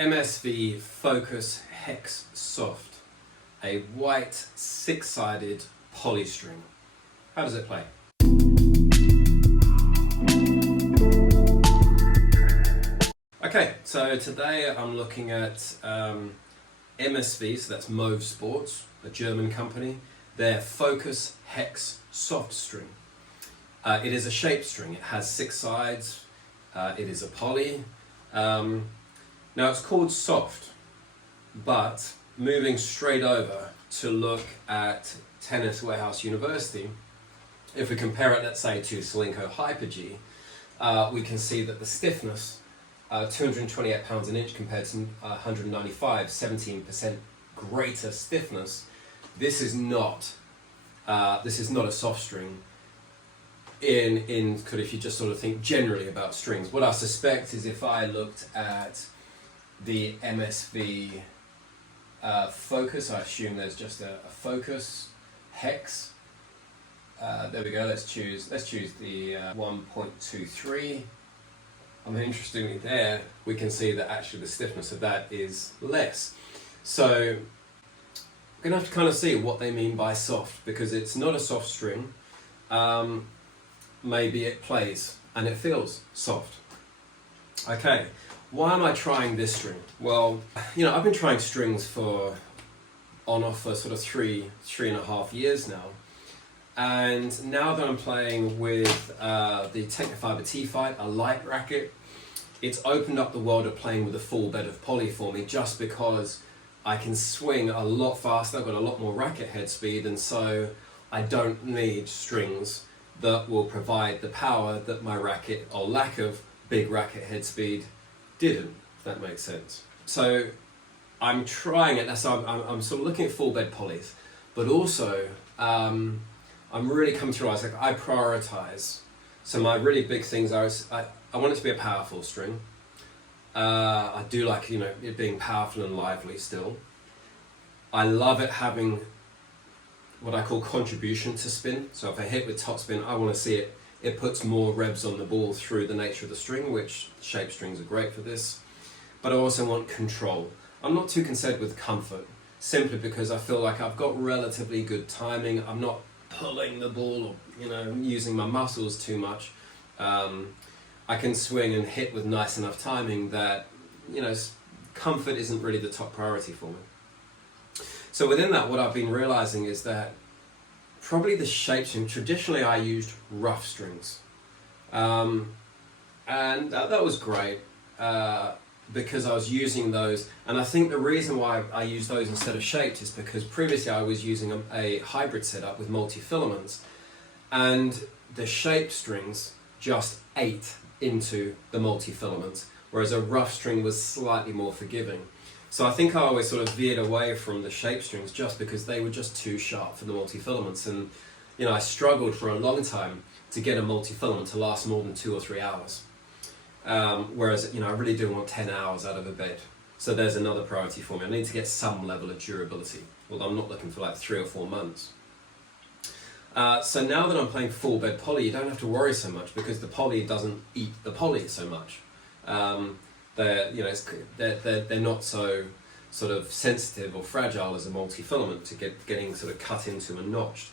MSV Focus Hex Soft, a white six-sided poly string. How does it play? Okay, so today I'm looking at MSV, so that's Mauve Sports, a German company, their Focus Hex Soft string. It is a shape string. It has 6 sides. It is a poly. Now it's called soft, but moving straight over to look at Tennis Warehouse University, if we compare it, let's say, to Solinco Hyper-G, we can see that the stiffness, 228 pounds an inch compared to 195, 17% greater stiffness. This is not a soft string. If you just sort of think generally about strings, what I suspect is if I looked at the MSV Focus, I assume there's just a Focus Hex. There we go. Let's choose the 1.23. I mean, interestingly, there we can see that actually the stiffness of that is less. So we're going to have to kind of see what they mean by soft, because it's not a soft string. Maybe it plays and it feels soft. Okay, why am I trying this string? Well, I've been trying strings on off for sort of three and a half years now. And now that I'm playing with the Technifiber T-Fight, a light racket, it's opened up the world of playing with a full bed of poly for me, just because I can swing a lot faster. I've got a lot more racket head speed, and so I don't need strings that will provide the power that my racket, or lack of big racket head speed, didn't, if that makes sense. So I'm trying it. So I'm sort of looking at full bed polys, but also I'm really coming to realize, like, I prioritize. So my really big things are, I want it to be a powerful string. I do like, it being powerful and lively still. I love it having what I call contribution to spin. So if I hit with top spin, I want to see it puts more revs on the ball through the nature of the string, which shape strings are great for this. But I also want control. I'm not too concerned with comfort, simply because I feel like I've got relatively good timing. I'm not pulling the ball or using my muscles too much. I can swing and hit with nice enough timing that comfort isn't really the top priority for me. So within that, what I've been realizing is that probably the shape string, traditionally I used rough strings. And that was great because I was using those. And I think the reason why I use those instead of shaped is because previously I was using a hybrid setup with multi-filaments. And the shaped strings just ate into the multi-filaments, whereas a rough string was slightly more forgiving. So I think I always sort of veered away from the shape strings just because they were just too sharp for the multi-filaments. And I struggled for a long time to get a multi-filament to last more than 2 or 3 hours. Whereas I really do want 10 hours out of a bed. So there's another priority for me. I need to get some level of durability, although I'm not looking for like 3 or 4 months. So now that I'm playing full bed poly, you don't have to worry so much because the poly doesn't eat the poly so much. They're not so sort of sensitive or fragile as a multi-filament to getting sort of cut into and notched.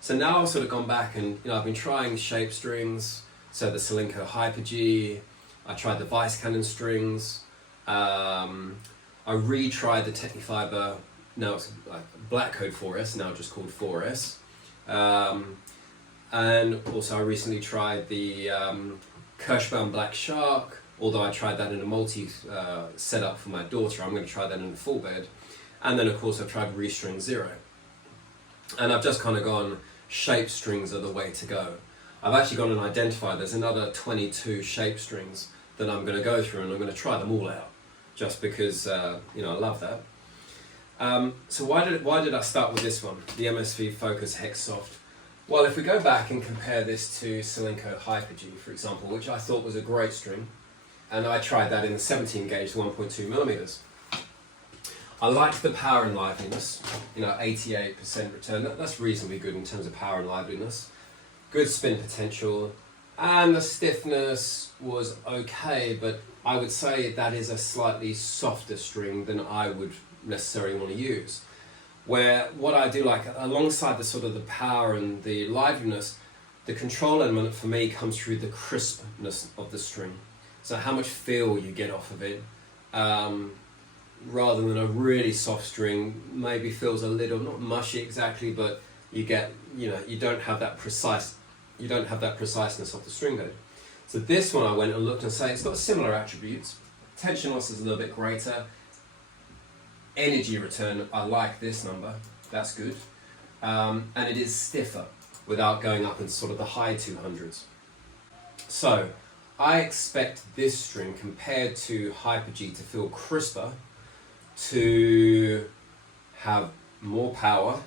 So now I've sort of gone back and I've been trying shape strings. So the Solinco Hyper-G, I tried the Vice Cannon strings. I retried the Technifiber. Now it's like Black Code 4S, now just called 4S. And also I recently tried the Kirschbaum Black Shark. Although I tried that in a multi setup for my daughter, I'm going to try that in a full bed. And then of course I've tried Restring 0. And I've just kind of gone, shape strings are the way to go. I've actually gone and identified there's another 22 shape strings that I'm going to go through, and I'm going to try them all out, just because I love that. So why did I start with this one, the MSV Focus Hex Soft? Well, if we go back and compare this to Solinco Hyper-G, for example, which I thought was a great string, and I tried that in the 17 gauge 1.2 millimeters. I liked the power and liveliness, 88% return. That's reasonably good in terms of power and liveliness. Good spin potential, and the stiffness was okay, but I would say that is a slightly softer string than I would necessarily want to use. Where what I do like, alongside the sort of the power and the liveliness, the control element for me comes through the crispness of the string. So how much feel you get off of it, rather than a really soft string, maybe feels a little, not mushy exactly, but you get, you don't have that preciseness of the string though. So this one I went and looked and say it's got similar attributes. Tension loss is a little bit greater. Energy return, I like this number, that's good. And it is stiffer without going up in sort of the high 200s. So I expect this string compared to Hyper G to feel crisper, to have more power.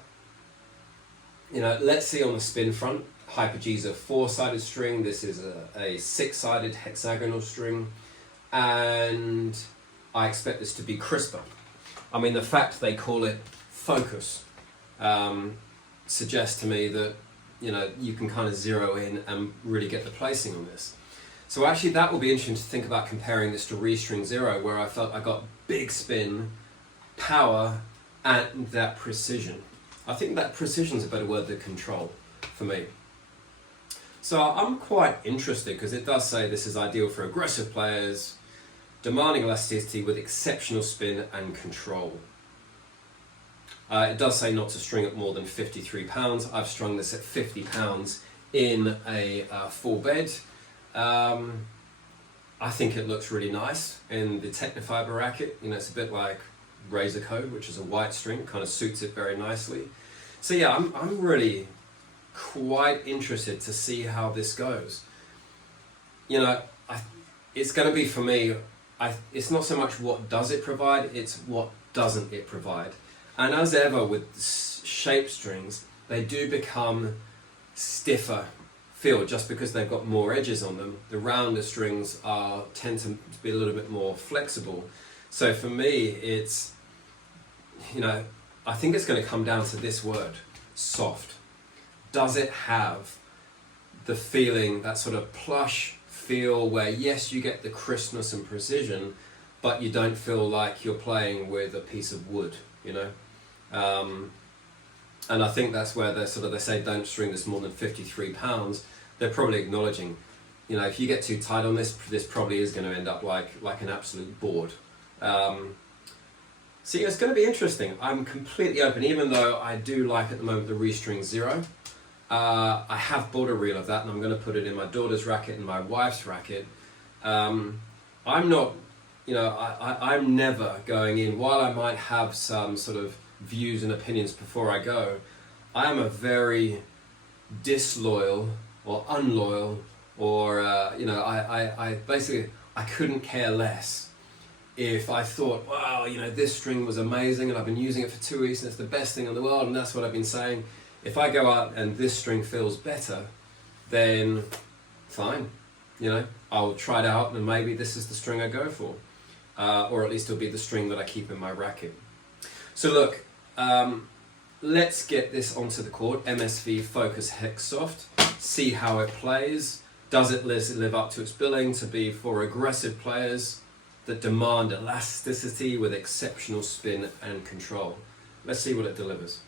Let's see on the spin front, Hyper G is a 4-sided string, this is a 6-sided hexagonal string, and I expect this to be crisper. I mean, the fact they call it Focus suggests to me that you can kind of zero in and really get the placing on this. So actually that will be interesting to think about comparing this to Restring Zero, where I felt I got big spin, power, and that precision. I think that precision is a better word than control for me. So I'm quite interested because it does say this is ideal for aggressive players, demanding elasticity with exceptional spin and control. It does say not to string at more than 53 pounds. I've strung this at 50 pounds in a full bed. I think it looks really nice in the Technofiber racket. It's a bit like Razor Code, which is a white string, kind of suits it very nicely. So yeah, I'm really quite interested to see how this goes. It's going to be for me, it's not so much what does it provide, it's what doesn't it provide. And as ever with shape strings, they do become stiffer feel just because they've got more edges on them. The rounder strings tend to be a little bit more flexible. So for me, it's, I think it's going to come down to this word, soft. Does it have the feeling, that sort of plush feel where yes, you get the crispness and precision, but you don't feel like you're playing with a piece of wood, and I think that's where they say don't string this more than 53 pounds. They're probably acknowledging, if you get too tight on this probably is going to end up like an absolute board. So yeah, it's going to be interesting. I'm completely open, even though I do like at the moment the Restring Zero. I have bought a reel of that and I'm going to put it in my daughter's racket and my wife's racket. I'm not, I'm never going in, while I might have some sort of views and opinions before I go, I am a very disloyal or unloyal or, I basically, I couldn't care less if I thought, wow, this string was amazing and I've been using it for 2 weeks and it's the best thing in the world and that's what I've been saying. If I go out and this string feels better, then fine, I'll try it out and maybe this is the string I go for. Or at least it'll be the string that I keep in my racket. So look, let's get this onto the court, MSV Focus Hex Soft, see how it plays. Does it live up to its billing to be for aggressive players that demand elasticity with exceptional spin and control? Let's see what it delivers.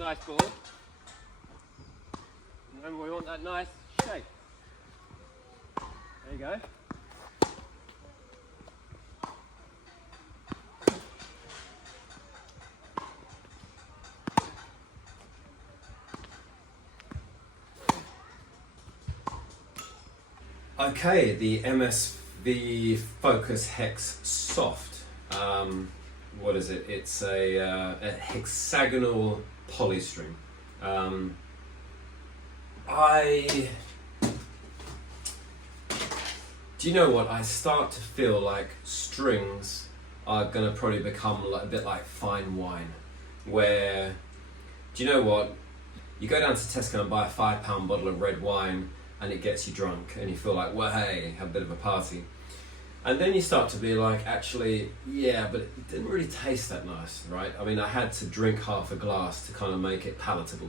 nice ball. Remember, we want that nice shape. There you go. Okay, the MSV Focus Hex Soft. What is it? It's a hexagonal polystring. Do you know what? I start to feel like strings are going to probably become a bit like fine wine, where, do you know what? You go down to Tesco and buy a £5 bottle of red wine and it gets you drunk and you feel like, well, hey, have a bit of a party. And then you start to be like, actually, yeah, but it didn't really taste that nice, right? I mean, I had to drink half a glass to kind of make it palatable.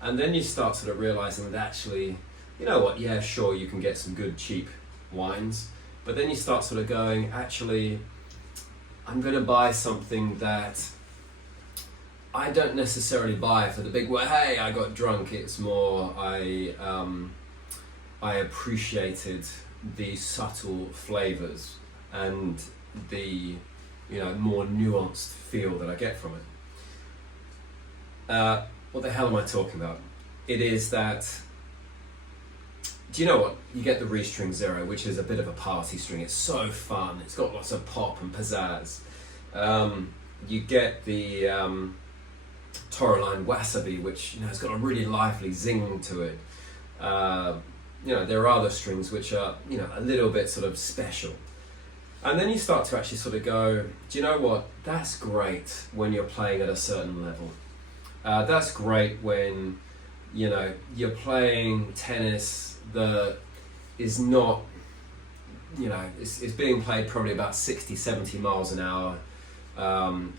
And then you start sort of realizing that actually, you know what, yeah, sure, you can get some good cheap wines, but then you start sort of going, actually, I'm going to buy something that I don't necessarily buy for the big, well, hey, I got drunk. It's more, I appreciated the subtle flavors and the, more nuanced feel that I get from it. What the hell am I talking about? It is that, do you know what? You get the Restring Zero, which is a bit of a party string. It's so fun. It's got lots of pop and pizzazz. You get the Toraline Wasabi, which has got a really lively zing to it. There are other strings which are a little bit sort of special. And then you start to actually sort of go, do you know what? That's great when you're playing at a certain level. That's great when you're playing tennis that is not, it's being played probably about 60, 70 miles an hour,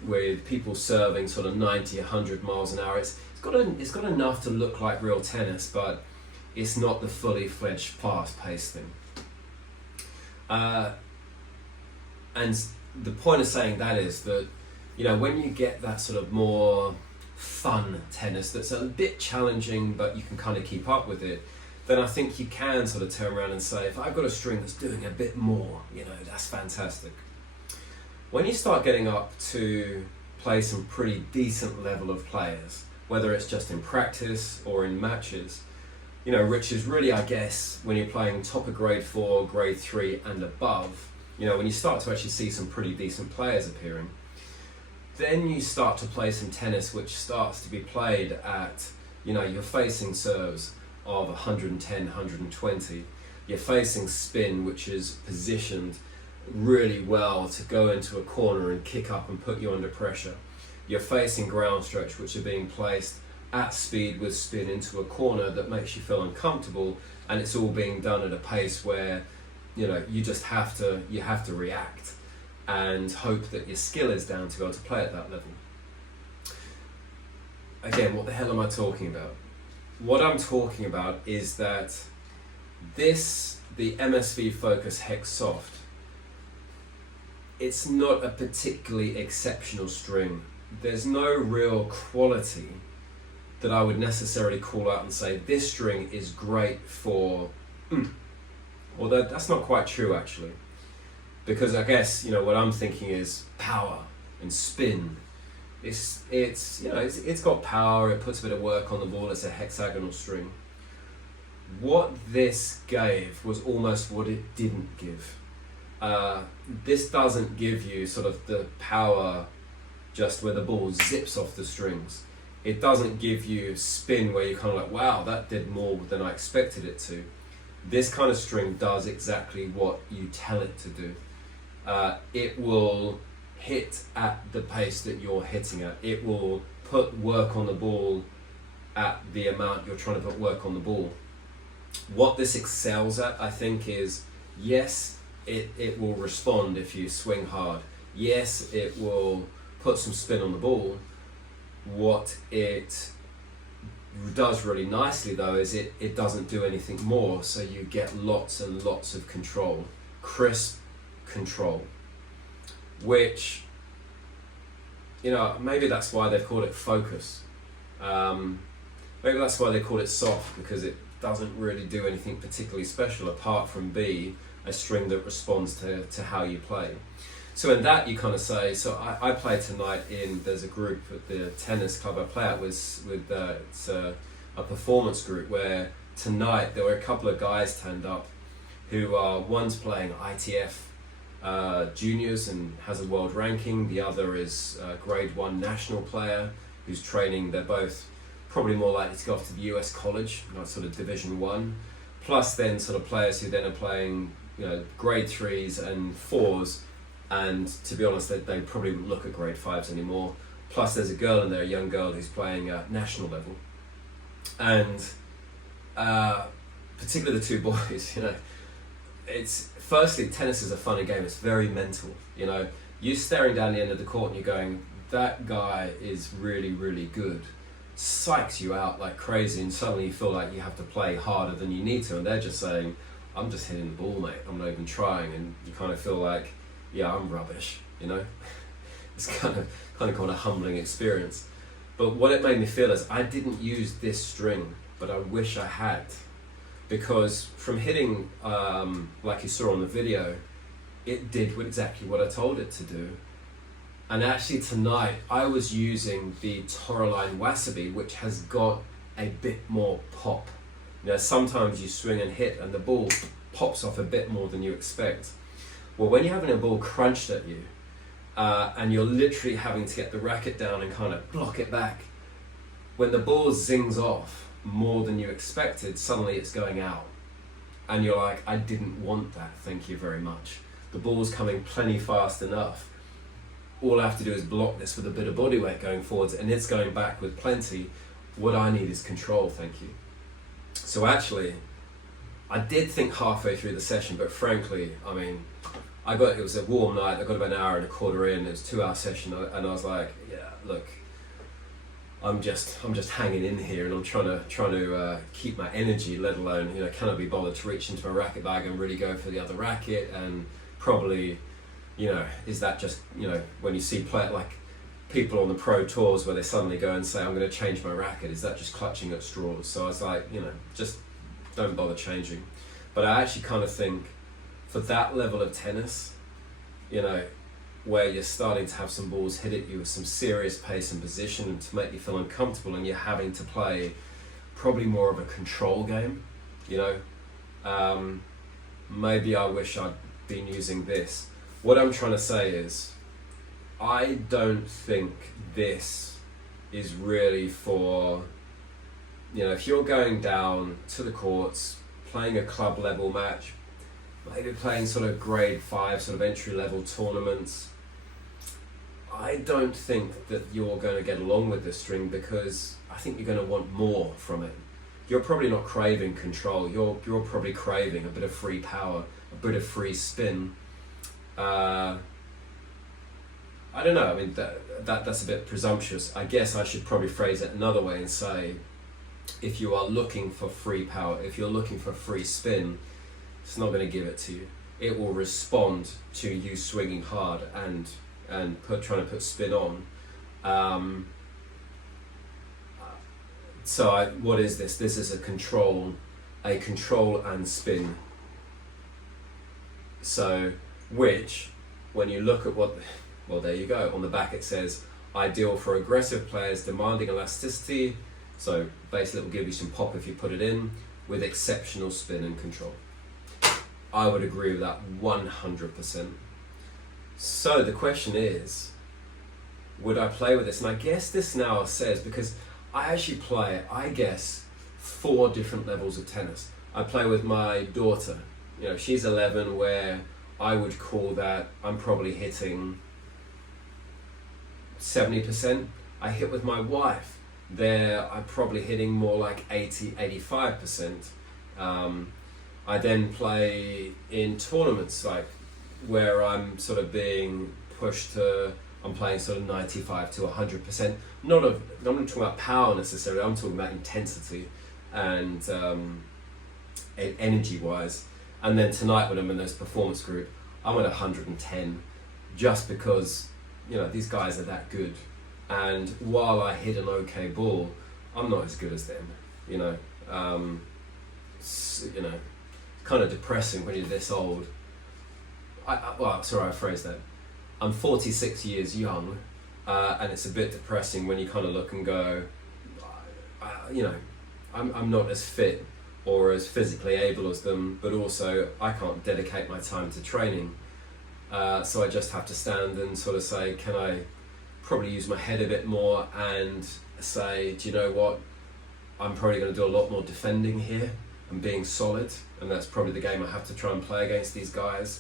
with people serving sort of 90, 100 miles an hour. It's got enough to look like real tennis, but it's not the fully fledged fast-paced thing. And the point of saying that is that, when you get that sort of more fun tennis that's a bit challenging, but you can kind of keep up with it, then I think you can sort of turn around and say, if I've got a string that's doing a bit more, that's fantastic. When you start getting up to play some pretty decent level of players, whether it's just in practice or in matches, which is really, I guess, when you're playing top of grade 4, grade 3 and above, when you start to actually see some pretty decent players appearing, then you start to play some tennis which starts to be played at, you're facing serves of 110, 120. You're facing spin, which is positioned really well to go into a corner and kick up and put you under pressure. You're facing ground strokes, which are being placed at speed with spin into a corner that makes you feel uncomfortable, and it's all being done at a pace where you just have to react and hope that your skill is down to be able to play at that level. Again, what the hell am I talking about? What I'm talking about is that the MSV Focus Hex Soft, it's not a particularly exceptional string. There's no real quality that I would necessarily call out and say this string is great for, although that's not quite true actually, because I guess what I'm thinking is power and spin. It's got power. It puts a bit of work on the ball. It's a hexagonal string. What this gave was almost what it didn't give. This doesn't give you sort of the power just where the ball zips off the strings. It doesn't give you spin where you're kind of like, wow, that did more than I expected it to. This kind of string does exactly what you tell it to do. It will hit at the pace that you're hitting at. It will put work on the ball at the amount you're trying to put work on the ball. What this excels at, I think, is yes, it will respond if you swing hard. Yes, it will put some spin on the ball. What it does really nicely though is it doesn't do anything more, so you get lots and lots of control, crisp control, which maybe that's why they've called it focus. Maybe that's why they call it soft, because it doesn't really do anything particularly special apart from be a string that responds to how you play. So in that you kind of say, so I play tonight there's a group at the tennis club I play at with it's a performance group where tonight there were a couple of guys turned up who one's playing ITF juniors and has a world ranking, the other is a grade 1 national player who's training. They're both probably more likely to go off to the US college, not sort of Division 1, plus then sort of players who then are playing grade 3s and 4s, and to be honest they probably wouldn't look at grade 5s anymore. Plus there's a girl in there, a young girl who's playing at national level, and particularly the two boys, it's firstly, tennis is a funny game. It's very mental. You're staring down the end of the court and you're going, that guy is really, really good. Psychs you out like crazy, and suddenly you feel like you have to play harder than you need to, and they're just saying, I'm just hitting the ball, mate. I'm not even trying, and you kind of feel like, yeah, I'm rubbish. It's kind of a humbling experience. But what it made me feel is I didn't use this string, but I wish I had. Because from hitting, like you saw on the video, it did exactly what I told it to do. And actually tonight, I was using the Toraline Wasabi, which has got a bit more pop. Sometimes you swing and hit and the ball pops off a bit more than you expect. Well, when you're having a ball crunched at you, and you're literally having to get the racket down and kind of block it back, when the ball zings off more than you expected, suddenly it's going out. And you're like, I didn't want that, thank you very much. The ball's coming plenty fast enough. All I have to do is block this with a bit of body weight going forwards, and it's going back with plenty. What I need is control, thank you. So actually, I did think halfway through the session, but frankly, it was a warm night, I got about an hour and a quarter in, it was a 2-hour session, and I was like, yeah, look, I'm just hanging in here, and I'm trying to keep my energy, let alone, can I be bothered to reach into my racket bag and really go for the other racket, and probably, is that just, when you see like people on the pro tours where they suddenly go and say, I'm going to change my racket, is that just clutching at straws? So I was like, just don't bother changing. But I actually kind of think for that level of tennis, where you're starting to have some balls hit at you with some serious pace and position and to make you feel uncomfortable, and you're having to play probably more of a control game, maybe I wish I'd been using this. What I'm trying to say is, I don't think this is really for, if you're going down to the courts, playing a club level match, maybe playing sort of grade 5 sort of entry level tournaments, I don't think that you're going to get along with this string, because I think you're going to want more from it. You're probably not craving control, you're probably craving a bit of free power, a bit of free spin. I don't know, that's a bit presumptuous. I guess I should probably phrase it another way and say, if you are looking for free power, if you're looking for free spin, it's not going to give it to you. It will respond to you swinging hard and trying to put spin on. What is this? This is a control and spin. So, which, when you look at well, there you go. On the back it says, ideal for aggressive players demanding elasticity. So basically it will give you some pop if you put it in, with exceptional spin and control. I would agree with that 100%. So the question is, would I play with this? And I guess this now says, because I actually play, I guess, 4 different levels of tennis. I play with my daughter. She's 11, where I would call that I'm probably hitting 70%. I hit with my wife. There, I'm probably hitting more like 80-85%. I then play in tournaments, like where I'm sort of being pushed to, I'm playing sort of 95 to 100%. I'm not talking about power necessarily, I'm talking about intensity and energy-wise. And then tonight when I'm in this performance group, I'm at 110, just because these guys are that good. And while I hit an okay ball, I'm not as good as them, you know. You know, kind of depressing when you're this old. Well, sorry, I phrased that. I'm 46 years young, and it's a bit depressing when you kind of look and go, you know, I'm not as fit or as physically able as them, but also I can't dedicate my time to training. So I just have to stand and sort of say, can I probably use my head a bit more and say, do you know what, I'm probably going to do a lot more defending here and being solid, and that's probably the game I have to try and play against these guys.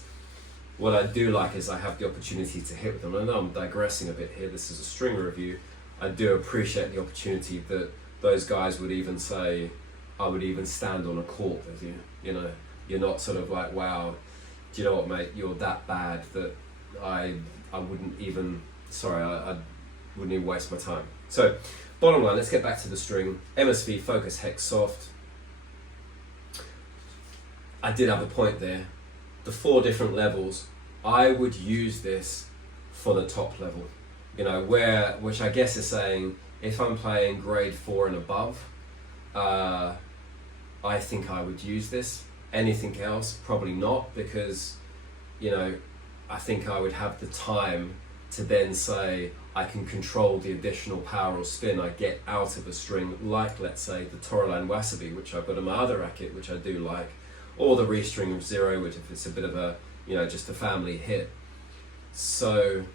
What I do like is I have the opportunity to hit them. I know I'm digressing a bit here, this is a string review. I do appreciate the opportunity that those guys would even say, I would even stand on a court with you, you know. You're not sort of like, wow, do you know what, mate, you're that bad that I wouldn't even, sorry, I wouldn't even waste my time. So, bottom line, let's get back to the string. MSV Focus Hex Soft. I did have a point there. The 4 different levels, I would use this for the top level. You know, which I guess is saying, if I'm playing grade 4 and above, I think I would use this. Anything else, probably not, because, you know, I think I would have the time to then say I can control the additional power or spin I get out of a string, like, let's say, the Toralan Wasabi, which I've got on my other racket, which I do like, or the restring of 0, which if it's a bit of a, you know, just a family hit. So,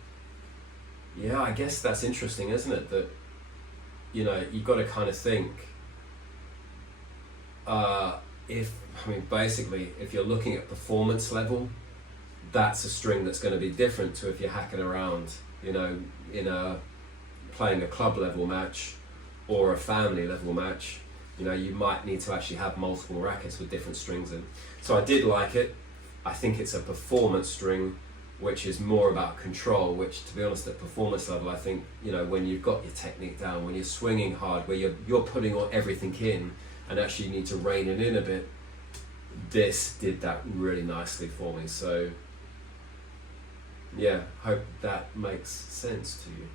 yeah, I guess that's interesting, isn't it? That, you know, you've got to kind of think, basically, if you're looking at performance level, that's a string that's going to be different to if you're hacking around, you know, playing a club level match or a family level match. You know, you might need to actually have multiple rackets with different strings in. So I did like it. I think it's a performance string, which is more about control, which, to be honest, at performance level, I think, you know, when you've got your technique down, when you're swinging hard, where you're putting everything in and actually need to rein it in a bit, this did that really nicely for me. So, yeah, hope that makes sense to you.